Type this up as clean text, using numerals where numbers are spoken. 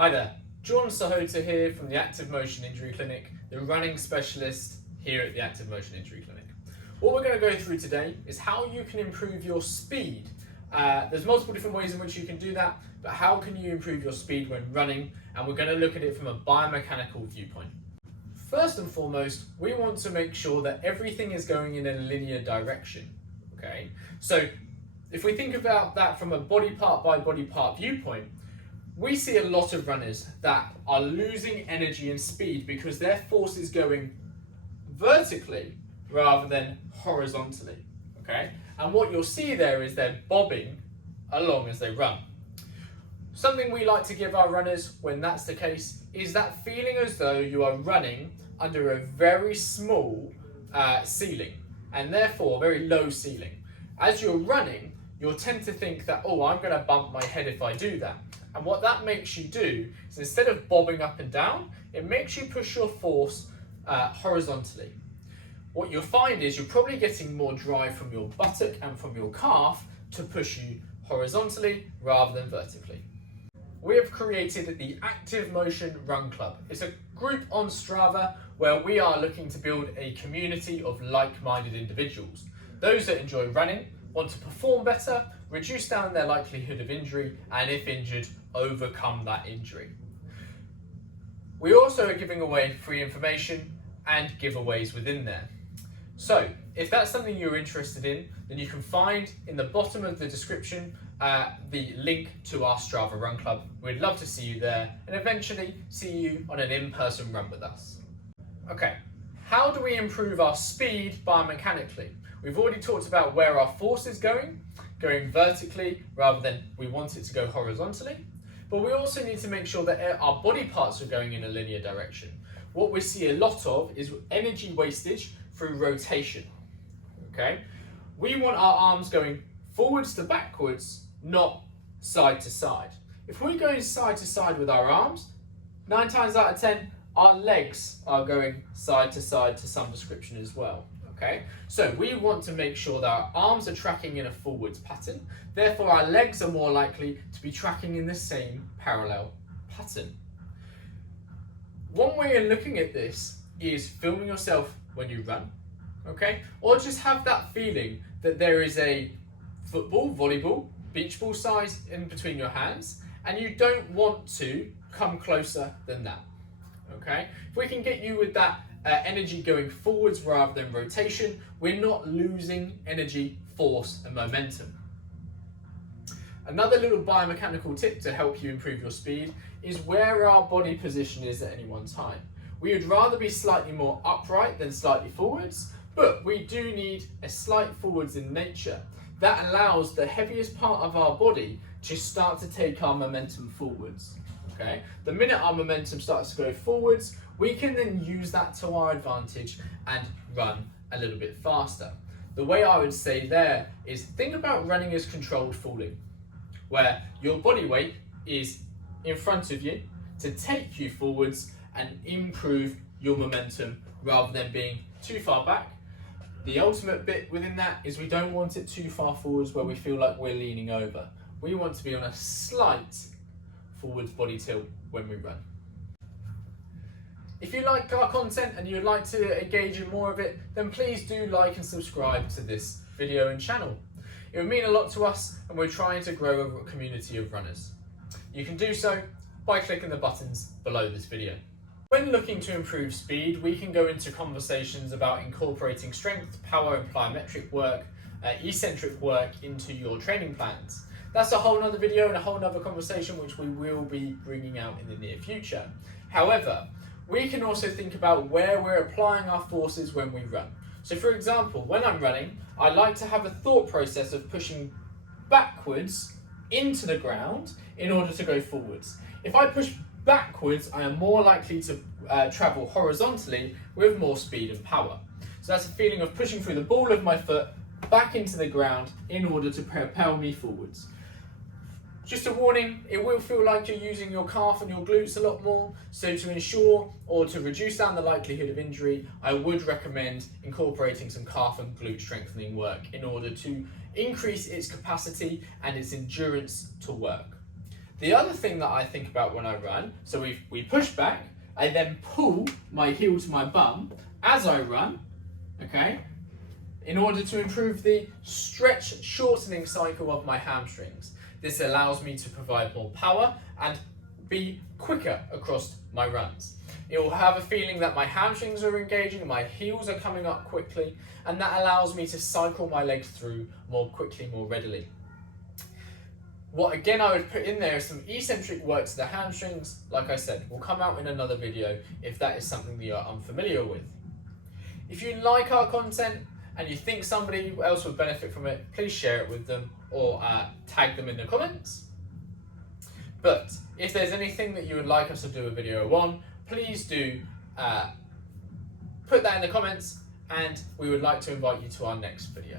Hi there, John Sahota here from the Active Motion Injury Clinic, the running specialist here at the Active Motion Injury Clinic. What we're going to go through today is how you can improve your speed. There's multiple different ways in which you can do that, but how can you improve your speed when running? And we're going to look at it from a biomechanical viewpoint. First and foremost, we want to make sure that everything is going in a linear direction. Okay, so if we think about that from a body part by body part viewpoint, we see a lot of runners that are losing energy and speed because their force is going vertically rather than horizontally, okay? And what you'll see there is they're bobbing along as they run. Something we like to give our runners when that's the case is that feeling as though you are running under a very small ceiling, and therefore a very low ceiling. As you're running, you'll tend to think that, oh, I'm going to bump my head if I do that. And what that makes you do is instead of bobbing up and down, it makes you push your force horizontally. What you'll find is you're probably getting more drive from your buttock and from your calf to push you horizontally rather than vertically. We have created the Active Motion Run Club. It's a group on Strava where we are looking to build a community of like-minded individuals. Those that enjoy running, want to perform better, reduce down their likelihood of injury, and if injured, overcome that injury. We also are giving away free information and giveaways within there. So if that's something you're interested in, then you can find in the bottom of the description the link to our Strava Run Club. We'd love to see you there and eventually see you on an in-person run with us. Okay, how do we improve our speed biomechanically? We've already talked about where our force is going vertically rather than we want it to go horizontally. But we also need to make sure that our body parts are going in a linear direction. What we see a lot of is energy wastage through rotation. Okay? We want our arms going forwards to backwards, not side to side. If we're going side to side with our arms, 9 times out of 10, our legs are going side to side to some description as well. Okay, so we want to make sure that our arms are tracking in a forwards pattern, therefore our legs are more likely to be tracking in the same parallel pattern. One way of looking at this is filming yourself when you run, okay, or just have that feeling that there is a football, volleyball, beach ball size in between your hands, and you don't want to come closer than that, okay? If we can get you with that energy going forwards rather than rotation, we're not losing energy, force and momentum. Another little biomechanical tip to help you improve your speed is where our body position is at any one time. We would rather be slightly more upright than slightly forwards, but we do need a slight forwards in nature. That allows the heaviest part of our body to start to take our momentum forwards. Okay? The minute our momentum starts to go forwards, we can then use that to our advantage and run a little bit faster. The way I would say there is think about running as controlled falling, where your body weight is in front of you to take you forwards and improve your momentum rather than being too far back. The ultimate bit within that is we don't want it too far forwards where we feel like we're leaning over. We want to be on a slight forwards body tilt when we run. If you like our content and you'd like to engage in more of it, then please do like and subscribe to this video and channel. It would mean a lot to us, and we're trying to grow a community of runners. You can do so by clicking the buttons below this video. When looking to improve speed, we can go into conversations about incorporating strength, power and plyometric work, eccentric work into your training plans. That's a whole nother video and a whole nother conversation which we will be bringing out in the near future. However, we can also think about where we're applying our forces when we run. So for example, when I'm running, I like to have a thought process of pushing backwards into the ground in order to go forwards. If I push backwards, I am more likely to travel horizontally with more speed and power. So that's a feeling of pushing through the ball of my foot back into the ground in order to propel me forwards. Just a warning, it will feel like you're using your calf and your glutes a lot more, so to ensure or to reduce down the likelihood of injury, I would recommend incorporating some calf and glute strengthening work in order to increase its capacity and its endurance to work. The other thing that I think about when I run, so we push back, I then pull my heel to my bum as I run, okay, in order to improve the stretch shortening cycle of my hamstrings. This allows me to provide more power and be quicker across my runs. It will have a feeling that my hamstrings are engaging, my heels are coming up quickly, and that allows me to cycle my legs through more quickly, more readily. What again I would put in there is some eccentric work to the hamstrings. Like I said, will come out in another video if that is something that you're unfamiliar with. If you like our content and you think somebody else would benefit from it, please share it with them or tag them in the comments. But if there's anything that you would like us to do a video on, please do put that in the comments, and we would like to invite you to our next video.